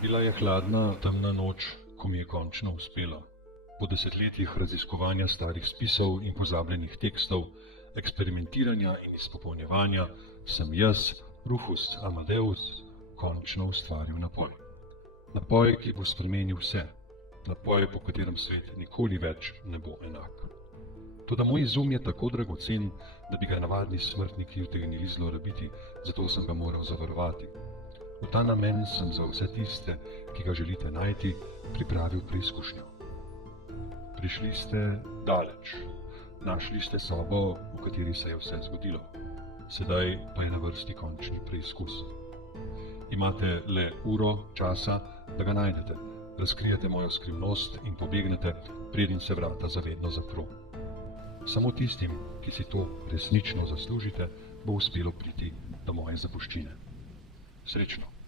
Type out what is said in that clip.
Bila je hladna, temna noč, ko mi je končno uspelo. Po desetletjih raziskovanja starih spisov in pozabljenih tekstov, eksperimentiranja in izpopolnjevanja, sem jaz, Rufus Amadeus, končno ustvaril napoj. Napoj, ki bo spremenil vse. Napoj, po katerem svet nikoli več ne bo enak. Toda moj izum je tako dragocen, da bi ga navadni smrtniki utegnili zlorabiti, zato sem ga moral zavarovati. V ta namen sem za vse tiste, ki ga želite najti, pripravil preizkušnjo. Prišli ste daleč. Našli ste sobo, v kateri se je vse zgodilo. Sedaj pa je na vrsti končni preizkus. Imate le uro časa, da ga najdete, razkrijete mojo skrivnost in pobegnete, preden se vrata zavedno zapro. Samo tistim, ki si to resnično zaslužite, bo uspelo priti do moje zapuščine. Srečno!